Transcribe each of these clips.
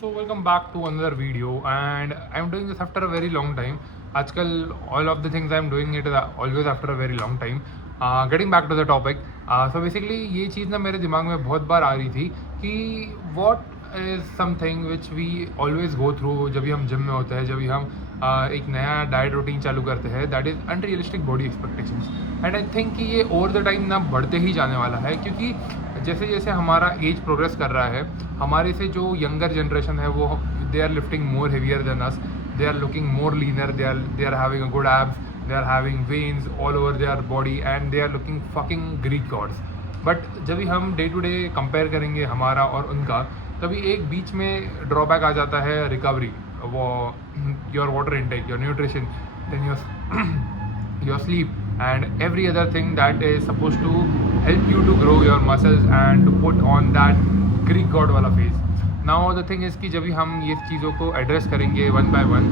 So welcome back to another video, and I'm doing this after a very long time. आजकल all of the things I'm doing it always after a very long time. Getting back to the topic, so basically ये चीज़ ना मेरे दिमाग में बहुत बार आ रही थी कि what is something which we always go through जब भी हम जिम में होते हैं, जब भी हम एक नया डाइट रूटीन चालू करते हैं, that is unrealistic body expectations. And I think कि ये ओवर द टाइम ना बढ़ते ही जाने वाला है, क्योंकि जैसे जैसे हमारा एज प्रोग्रेस कर रहा है, हमारे से जो यंगर जनरेशन है वो they are lifting more heavier than us, they are looking more leaner, they are having a good abs, they are having veins all over their body and they are looking fucking Greek gods. But जब भी हम day to day compare करेंगे हमारा और उनका, तभी एक बीच में ड्रॉबैक आ जाता है रिकवरी, वो your water intake, your nutrition, then your sleep and every other thing that is supposed to help you to grow your muscles and to put on that Greek god वाला phase. Now the thing is कि जब भी हम ये चीज़ों को address करेंगे one by one,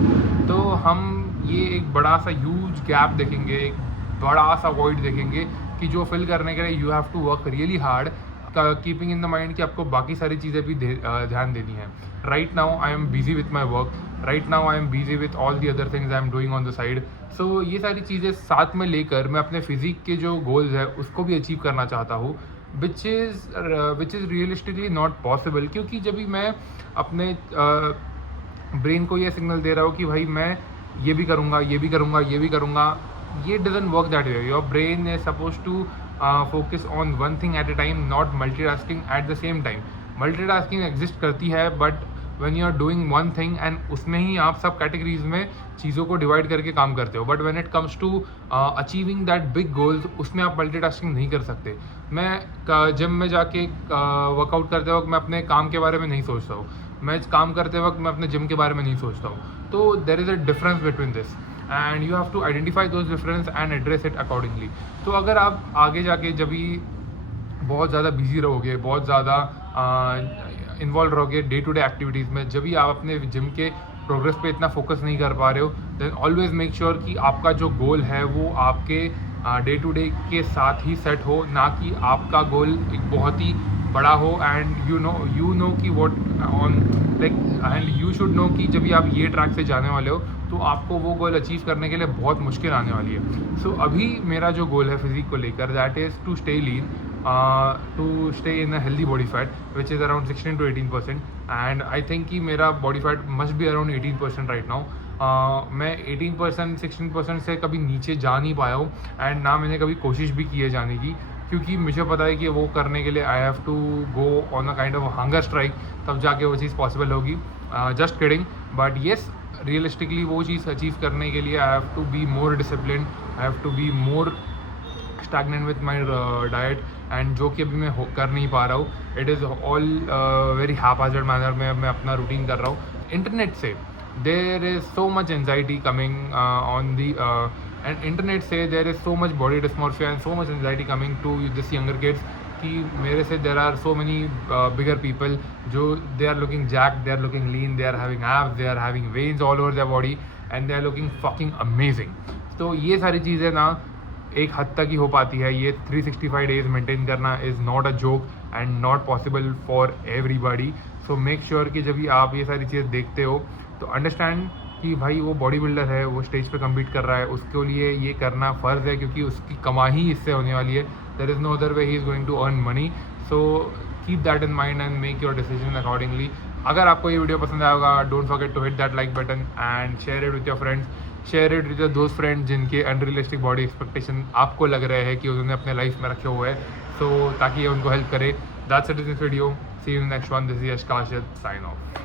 तो हम ये एक बड़ा सा ह्यूज गैप देखेंगे, एक बड़ा सा वॉइड देखेंगे कि जो फिल करने के लिए you have to work really hard, keeping in the mind कि आपको बाकी सारी चीज़ें भी ध्यान देनी है. Right now I am busy with my work, right now I am busy with all the other things I am doing on the side. So ये सारी चीज़ें साथ में लेकर मैं अपने फिजिक के जो गोल्स है उसको भी अचीव करना चाहता हूँ, which is realistically not possible. क्योंकि जब भी मैं अपने ब्रेन को ये सिग्नल दे रहा हूँ कि भाई मैं ये भी करूँगा, ये भी करूँगा, ये भी करूँगा, ये doesn't work that way. Your brain is suppose to focus on one thing at a time, not multitasking at the same time. Multitasking exist करती है, but when you are doing one thing and उसमें ही आप सब categories में चीज़ों को divide करके काम करते हो. But when it comes to achieving that big goals, उसमें आप multitasking नहीं कर सकते. मैं जिम में जाके वर्कआउट करते वक्त मैं अपने काम के बारे में नहीं सोचता हूँ, मैं काम करते वक्त मैं अपने जिम के बारे में नहीं सोचता हूँ. तो there is a difference between this and you have to identify those difference and address it accordingly. तो अगर आप आगे जाके जब भी बहुत ज़्यादा बिजी रहोगे, बहुत ज़्यादा इन्वॉल्व रहोगे डे टू डे एक्टिविटीज़ में, जब भी आप अपने जिम के प्रोग्रेस पे इतना फोकस नहीं कर पा रहे हो, देन ऑलवेज मेक श्योर कि आपका जो गोल है वो आपके डे टू डे के साथ ही सेट हो, ना कि आपका गोल एक बहुत ही बड़ा हो. एंड यू नो कि what on like and you should know कि जब भी आप ये ट्रैक से जाने वाले हो तो आपको वो गोल अचीव करने के लिए बहुत मुश्किल आने वाली है. सो अभी मेरा जो गोल है फिजिक को लेकर, that is to stay lean, to stay in a healthy body fat which is around 16 to 18%. And I think कि मेरा body fat must be around 18% right now. मैं 18% 16% से कभी नीचे जा नहीं पाया हूँ, एंड ना मैंने कभी कोशिश भी की है जाने की, क्योंकि मुझे पता है कि वो करने के लिए I have to go on a kind of hunger strike, तब जाके वो चीज़ पॉसिबल होगी. Just kidding. But yes, realistically वो चीज़ अचीव करने के लिए I have to be more discipline, I have to be more stagnant with my diet, and जो कि अभी मैं कर नहीं पा रहा हूँ. It is all very haphazard manner में मैं अपना रूटीन कर रहा हूँ. इंटरनेट से there is so much anxiety coming on the and internet say there is so much body dysmorphia and so much anxiety coming to this younger kids कि मेरे से there are so many bigger people जो they are looking jacked, they are looking lean, they are having abs, they are having veins all over their body and they are looking fucking amazing. तो ये सारी चीज़ें ना एक हद तक ही हो पाती है. ये 365 days मेंटेन करना is not a joke and not possible for everybody. So make sure कि जब भी आप ये सारी चीज़ें देखते हो तो अंडरस्टैंड कि भाई वो बॉडी बिल्डर है, वो स्टेज पे कम्पीट कर रहा है, उसके लिए ये करना फ़र्ज़ है, क्योंकि उसकी कमाई ही इससे होने वाली है. There is no other way he is going to earn money. So keep that in mind and make your decision accordingly. अगर आपको ये वीडियो पसंद आएगा, don't forget to hit that like button and share it with your friends, share it with your दोस्त friends जिनके unrealistic body expectation आपको लग रहे हैं कि उन्होंने अपने लाइफ में रखे हुए हैं, सो ताकि ये उनको हेल्प करे. That's it in this video. See you in next one. This is Yash Kashid, sign of.